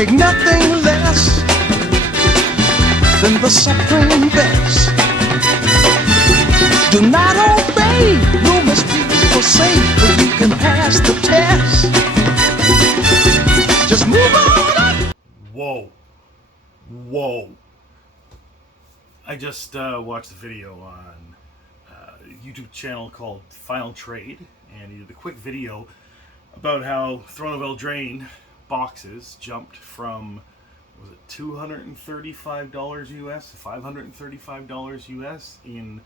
take nothing less than the supreme best. Do not obey, you must be forsake, but you can pass the test. Just move on up. Whoa. I just watched a video on a YouTube channel called Final Trade, and he did a quick video about how Throne of Eldraine boxes jumped from, was it $235 US to $535 US in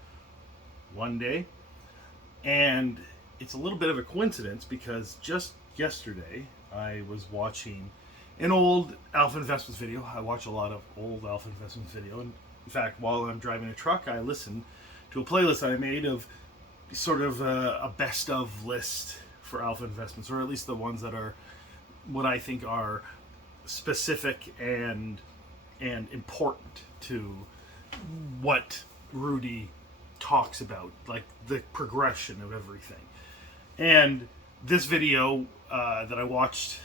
one day. And it's a little bit of a coincidence because just yesterday I was watching an old Alpha Investments video. I watch a lot of old Alpha Investments video, and in fact, while I'm driving a truck, I listened to a playlist I made of sort of a best of list for Alpha Investments, or at least the ones that are what I think are specific and important to what Rudy talks about, like the progression of everything. And this video that I watched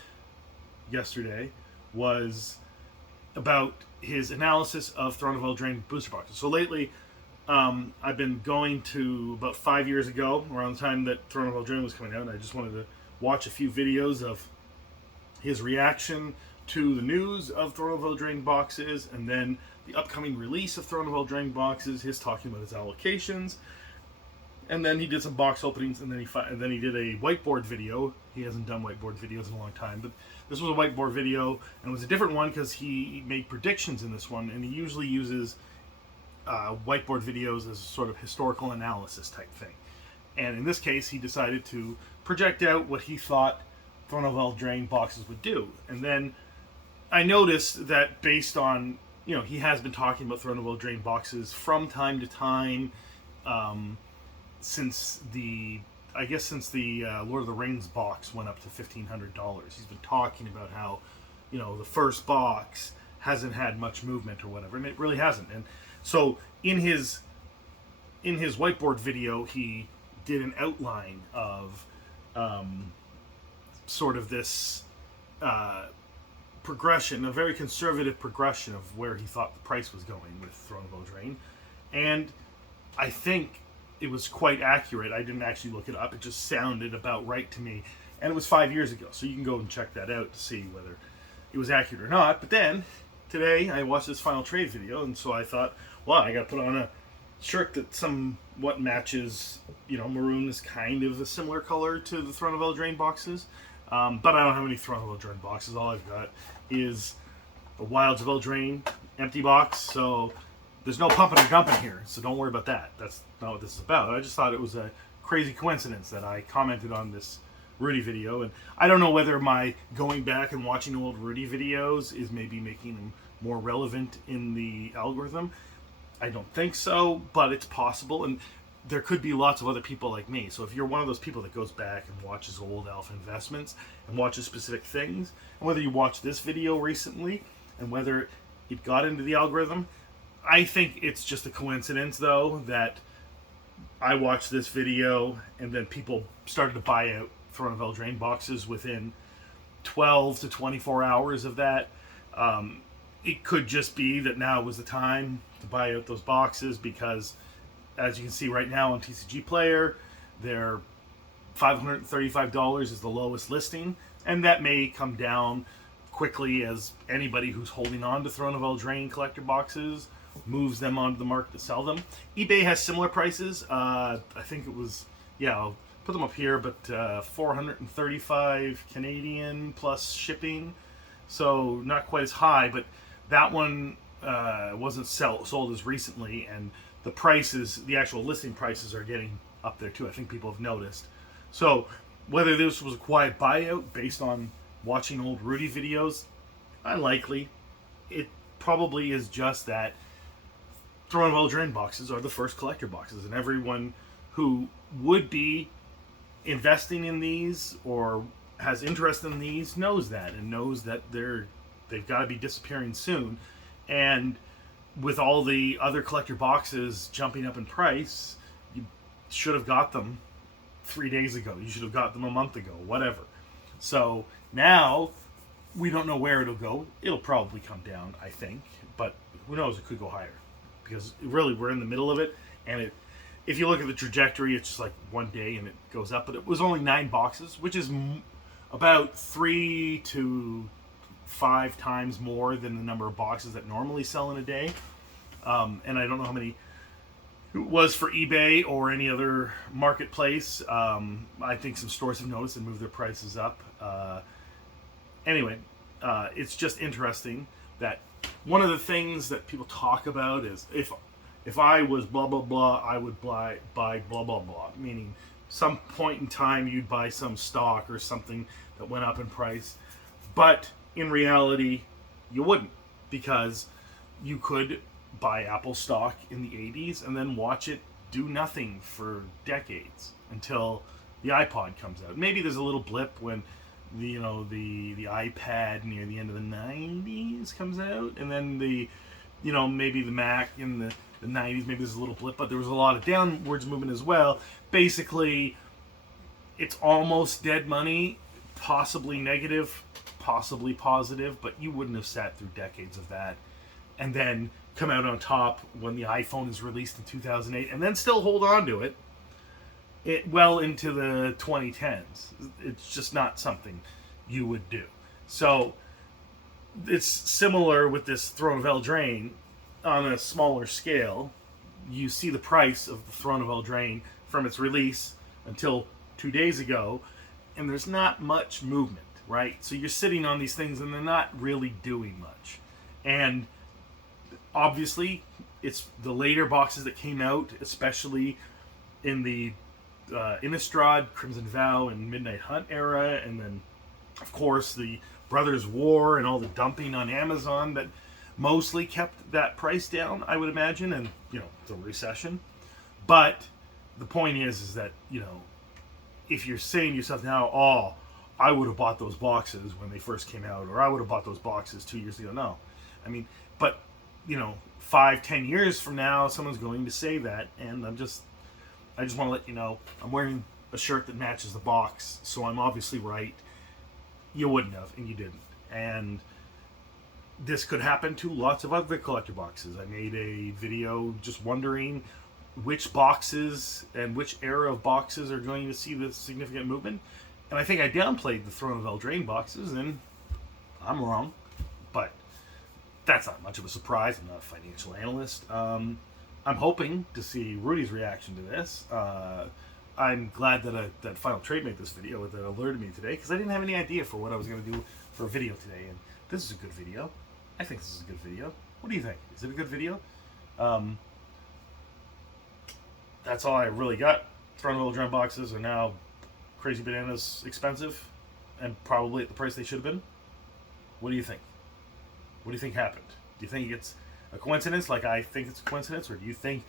yesterday was about his analysis of Throne of Eldraine booster boxes. So lately, I've been going to, about 5 years ago, around the time that Throne of Eldraine was coming out, and I just wanted to watch a few videos of his reaction to the news of Throne of Eldraine boxes, and then the upcoming release of Throne of Eldraine boxes, his talking about his allocations, and then he did some box openings, and then he did a whiteboard video. He hasn't done whiteboard videos in a long time, but this was a whiteboard video, and it was a different one because he made predictions in this one, and he usually uses whiteboard videos as sort of historical analysis type thing. And in this case, he decided to project out what he thought Throne of Eldraine boxes would do. And then I noticed that based on, he has been talking about Throne of Eldraine boxes from time to time, since the Lord of the Rings box went up to $1,500. He's been talking about how, the first box hasn't had much movement or whatever, and it really hasn't. And so in his whiteboard video, he did an outline of sort of this progression, a very conservative progression of where he thought the price was going with Throne of Eldraine. And I think it was quite accurate. I didn't actually look it up. It just sounded about right to me. And it was 5 years ago, so you can go and check that out to see whether it was accurate or not. But then, today, I watched this Final Trade video, and so I thought, well, I got to put on a shirt that somewhat matches, maroon is kind of a similar color to the Throne of Eldraine boxes. But I don't have any Throne of Eldraine boxes. All I've got is the Wilds of Eldraine empty box, so there's no pumping or dumping here, so don't worry about that. That's not what this is about. I just thought it was a crazy coincidence that I commented on this Rudy video, and I don't know whether my going back and watching old Rudy videos is maybe making them more relevant in the algorithm. I don't think so, but it's possible, and there could be lots of other people like me. So if you're one of those people that goes back and watches old Alpha Investments and watches specific things, and whether you watched this video recently and whether it got into the algorithm, I think it's just a coincidence, though, that I watched this video and then people started to buy out Throne of Eldraine boxes within 12 to 24 hours of that. It could just be that now was the time to buy out those boxes because, as you can see right now on TCG Player, they're $535 is the lowest listing, and that may come down quickly as anybody who's holding on to Throne of Eldraine collector boxes moves them onto the market to sell them. eBay has similar prices. I think it was, I'll put them up here, but 435 Canadian plus shipping, so not quite as high, but that one wasn't sold as recently, and the prices, the actual listing prices, are getting up there too. I think people have noticed. So whether this was a quiet buyout based on watching old Rudy videos, unlikely. It probably is just that Throne of Eldraine boxes are the first collector boxes, and everyone who would be investing in these or has interest in these knows that, and knows that they've got to be disappearing soon. And with all the other collector boxes jumping up in price, you should have got them 3 days ago. You should have got them a month ago, whatever. So now We don't know where it'll go. It'll probably come down, I think, but who knows? It could go higher because really we're in the middle of it, and if you look at the trajectory, it's just like one day and it goes up. But it was only 9 boxes, which is about 3 to 5 times more than the number of boxes that normally sell in a day. And I don't know how many it was for eBay or any other marketplace. I think some stores have noticed and moved their prices up. Anyway, it's just interesting that one of the things that people talk about is if I was blah blah blah, I would buy blah blah blah, meaning some point in time you'd buy some stock or something that went up in price, but in reality you wouldn't, because you could buy Apple stock in the 80s and then watch it do nothing for decades until the iPod comes out. Maybe there's a little blip when the iPad near the end of the 90s comes out, and then maybe the Mac in the 90s, maybe there's a little blip, but there was a lot of downwards movement as well. Basically, it's almost dead money, possibly negative, possibly positive, but you wouldn't have sat through decades of that and then come out on top when the iPhone is released in 2008 and then still hold on to it well into the 2010s. It's just not something you would do. So it's similar with this Throne of Eldraine on a smaller scale. You see the price of the Throne of Eldraine from its release until 2 days ago, and there's not much movement, right? So you're sitting on these things and they're not really doing much. And obviously, it's the later boxes that came out, especially in the Innistrad, Crimson Vow, and Midnight Hunt era, and then, of course, the Brothers' War and all the dumping on Amazon that mostly kept that price down, I would imagine, and, the recession. But the point is that, if you're saying to yourself now, oh, I would have bought those boxes when they first came out, or I would have bought those boxes 2 years ago. No. I mean, but 5-10 years from now, someone's going to say that, and I just want to let you know, I'm wearing a shirt that matches the box, so I'm obviously right. You wouldn't have, and you didn't. And this could happen to lots of other collector boxes. I made a video just wondering which boxes and which era of boxes are going to see the significant movement. And I think I downplayed the Throne of Eldraine boxes, and I'm wrong. But that's not much of a surprise. I'm not a financial analyst. I'm hoping to see Rudy's reaction to this. I'm glad that Final Trade made this video, that alerted me today, because I didn't have any idea for what I was going to do for a video today. And this is a good video. I think this is a good video. What do you think? Is it a good video? That's all I really got. Throne of Eldraine boxes are now crazy bananas expensive, and probably at the price they should have been. What do you think? What do you think happened? Do you think it's a coincidence, like I think it's a coincidence, or do you think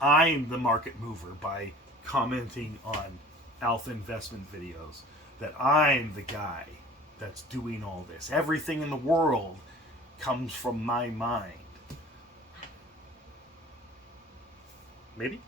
I'm the market mover by commenting on alpha investment videos, that I'm the guy that's doing all this? Everything in the world comes from my mind. Maybe?